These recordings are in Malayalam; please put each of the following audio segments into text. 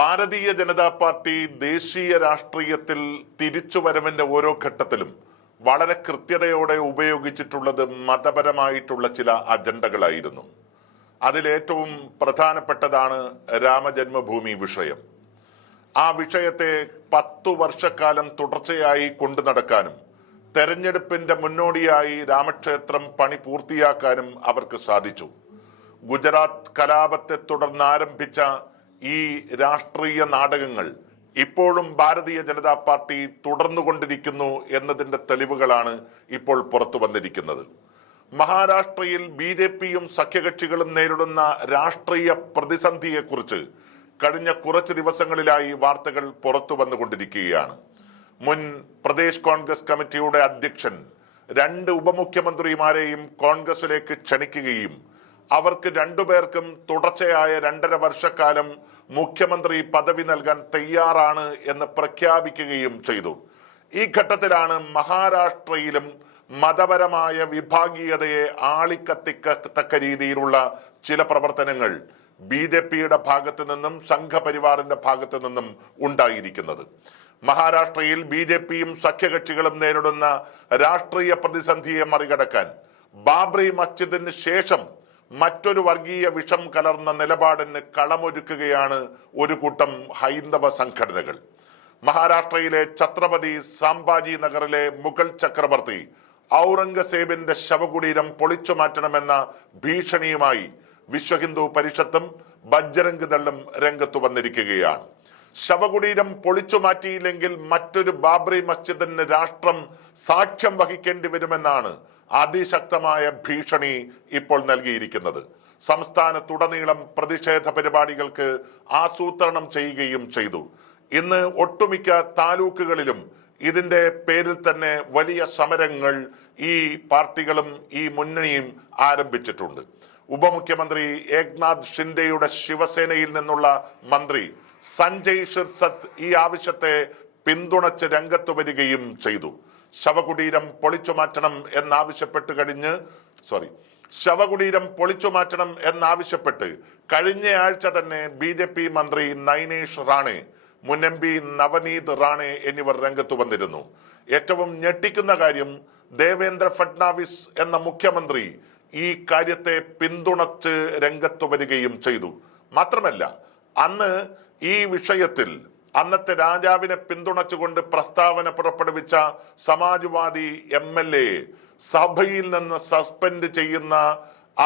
ഭാരതീയ ജനതാ പാർട്ടി ദേശീയ രാഷ്ട്രീയത്തിൽ തിരിച്ചുവരവിന്റെ ഓരോ ഘട്ടത്തിലും വളരെ കൃത്യതയോടെ ഉപയോഗിച്ചിട്ടുള്ളത് മതപരമായിട്ടുള്ള ചില അജണ്ടകളായിരുന്നു. അതിലേറ്റവും പ്രധാനപ്പെട്ടതാണ് രാമജന്മഭൂമി വിഷയം. ആ വിഷയത്തെ 10 വർഷക്കാലം തുടർച്ചയായി കൊണ്ടു നടക്കാനും തെരഞ്ഞെടുപ്പിന്റെ മുന്നോടിയായി രാമക്ഷേത്രം പണി പൂർത്തിയാക്കാനും അവർക്ക് സാധിച്ചു. ഗുജറാത്ത് കലാപത്തെ തുടർന്ന് ആരംഭിച്ച ഈ രാഷ്ട്രീയ നാടകങ്ങൾ ഇപ്പോഴും ഭാരതീയ ജനതാ പാർട്ടി തുടർന്നുകൊണ്ടിരിക്കുന്നു എന്നതിന്റെ തെളിവുകളാണ് ഇപ്പോൾ പുറത്തു വന്നിരിക്കുന്നത്. മഹാരാഷ്ട്രയിൽ BJPയും സഖ്യകക്ഷികളും നേരിടുന്ന രാഷ്ട്രീയ പ്രതിസന്ധിയെക്കുറിച്ച് കഴിഞ്ഞ കുറച്ച് ദിവസങ്ങളിലായി വാർത്തകൾ പുറത്തു വന്നുകൊണ്ടിരിക്കുകയാണ്. മുൻ പ്രദേശ് കോൺഗ്രസ് കമ്മിറ്റിയുടെ അധ്യക്ഷൻ 2 ഉപമുഖ്യമന്ത്രിമാരെയും കോൺഗ്രസിലേക്ക് ക്ഷണിക്കുകയും അവർക്ക് 2 പേർക്കും തുടർച്ചയായ 2.5 വർഷക്കാലം മുഖ്യമന്ത്രി പദവി നൽകാൻ തയ്യാറാണ് എന്ന് പ്രഖ്യാപിക്കുകയും ചെയ്തു. ഈ ഘട്ടത്തിലാണ് മഹാരാഷ്ട്രയിലും മതപരമായ വിഭാഗീയതയെ ആളിക്കത്തിക്കത്തക്ക രീതിയിലുള്ള ചില പ്രവർത്തനങ്ങൾ BJPയുടെ ഭാഗത്തു നിന്നും സംഘപരിവാറിന്റെ ഭാഗത്തു നിന്നും ഉണ്ടായിരിക്കുന്നത്. മഹാരാഷ്ട്രയിൽ BJPയും സഖ്യകക്ഷികളും നേരിടുന്ന രാഷ്ട്രീയ പ്രതിസന്ധിയെ മറികടക്കാൻ ബാബ്രി മസ്ജിദിന് ശേഷം മറ്റൊരു വർഗീയ വിഷം കലർന്ന നിലപാടിന് കളമൊരുക്കുകയാണ് ഒരു കൂട്ടം ഹൈന്ദവ സംഘടനകൾ. മഹാരാഷ്ട്രയിലെ ഛത്രപതി സാംഭാജി നഗറിലെ മുഗൾ ചക്രവർത്തി ഔറംഗസേബിന്റെ ശവകുടീരം പൊളിച്ചു മാറ്റണമെന്ന ഭീഷണിയുമായി വിശ്വഹിന്ദു പരിഷത്തും ബജ്രംഗ് ദളും രംഗത്തു വന്നിരിക്കുകയാണ്. ശവകുടീരം പൊളിച്ചു മാറ്റിയില്ലെങ്കിൽ മറ്റൊരു ബാബ്രി മസ്ജിദിന് രാഷ്ട്രം സാക്ഷ്യം വഹിക്കേണ്ടി വരുമെന്നാണ് അതിശക്തമായ ഭീഷണി ഇപ്പോൾ നൽകിയിരിക്കുന്നത്. സംസ്ഥാനത്തുടനീളം പ്രതിഷേധ പരിപാടികൾക്ക് ആസൂത്രണം ചെയ്യുകയും ചെയ്തു. ഇന്ന് ഒട്ടുമിക്ക താലൂക്കുകളിലും ഇതിന്റെ പേരിൽ തന്നെ വലിയ സമരങ്ങൾ ഈ പാർട്ടികളും ഈ മുന്നണിയും ആരംഭിച്ചിട്ടുണ്ട്. ഉപമുഖ്യമന്ത്രി ഏക്നാഥ് ഷിൻഡെയുടെ ശിവസേനയിൽ നിന്നുള്ള മന്ത്രി സഞ്ജയ് ഷിർസത്ത് ഈ ആവശ്യത്തെ പിന്തുണച്ച് രംഗത്തു വരികയും ചെയ്തു. ശവകുടീരം പൊളിച്ചു മാറ്റണം എന്നാവശ്യപ്പെട്ട് കഴിഞ്ഞ ആഴ്ച തന്നെ BJP മന്ത്രി നൈനേഷ് റാണെ, മുൻ MP നവനീത് റാണെ എന്നിവർ രംഗത്തു വന്നിരുന്നു. ഏറ്റവും ഞെട്ടിക്കുന്ന കാര്യം ദേവേന്ദ്ര ഫഡ്നാവിസ് എന്ന മുഖ്യമന്ത്രി ഈ കാര്യത്തെ പിന്തുണച്ച് രംഗത്തു വരികയും ചെയ്തു. മാത്രമല്ല, അന്ന് ഈ വിഷയത്തിൽ അന്നത്തെ രാജാവിനെ പിന്തുണച്ചുകൊണ്ട് പ്രസ്താവന പുറപ്പെടുവിച്ച സമാജ്വാദി MLA സഭയിൽ നിന്ന് സസ്പെൻഡ് ചെയ്യുന്ന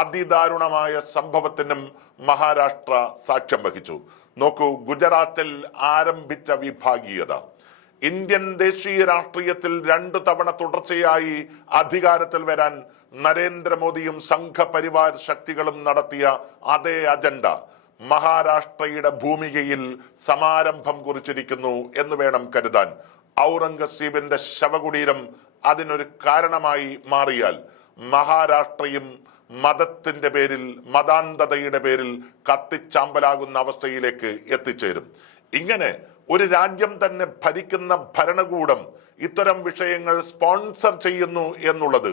അതിദാരുണമായ സംഭവത്തിനും മഹാരാഷ്ട്ര സാക്ഷ്യം വഹിച്ചു. നോക്കൂ, ഗുജറാത്തിൽ ആരംഭിച്ച വിഭാഗീയത ഇന്ത്യൻ ദേശീയ രാഷ്ട്രീയത്തിൽ 2 തവണ തുടർച്ചയായി അധികാരത്തിൽ വരാൻ നരേന്ദ്രമോദിയും സംഘപരിവാർ ശക്തികളും നടത്തിയ അതേ അജണ്ട മഹാരാഷ്ട്രയുടെ ഭൂമികയിൽ സമാരംഭം കുറിച്ചിരിക്കുന്നു എന്ന് വേണം കരുതാൻ. ഔറംഗസീബിന്റെ ശവകുടീരം അതിനൊരു കാരണമായി മാറിയാൽ മഹാരാഷ്ട്രയും മതത്തിന്റെ പേരിൽ, മതാന്ധതയുടെ പേരിൽ കത്തിച്ചാമ്പലാകുന്ന അവസ്ഥയിലേക്ക് എത്തിച്ചേരും. ഇങ്ങനെ ഒരു രാജ്യം തന്നെ ഭരിക്കുന്ന ഭരണകൂടം ഇത്തരം വിഷയങ്ങൾ സ്പോൺസർ ചെയ്യുന്നു എന്നുള്ളത്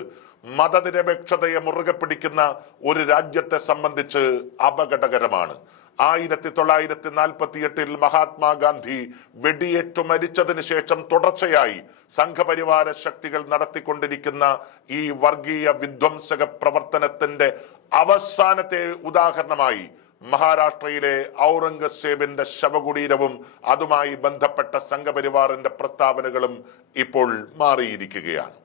മതനിരപേക്ഷതയെ മുറുകെ പിടിക്കുന്ന ഒരു രാജ്യത്തെ സംബന്ധിച്ച് അപകടകരമാണ്. 1948 മഹാത്മാഗാന്ധി വെടിയേറ്റു മരിച്ചതിന് ശേഷം തുടർച്ചയായി സംഘപരിവാര ശക്തികൾ നടത്തിക്കൊണ്ടിരിക്കുന്ന ഈ വർഗീയ വിധ്വംസക പ്രവർത്തനത്തിന്റെ അവസാനത്തെ ഉദാഹരണമായി മഹാരാഷ്ട്രയിലെ ഔറംഗസേബിന്റെ ശവകുടീരവും അതുമായി ബന്ധപ്പെട്ട സംഘപരിവാറിന്റെ പ്രസ്താവനകളും ഇപ്പോൾ മാറിയിരിക്കുകയാണ്.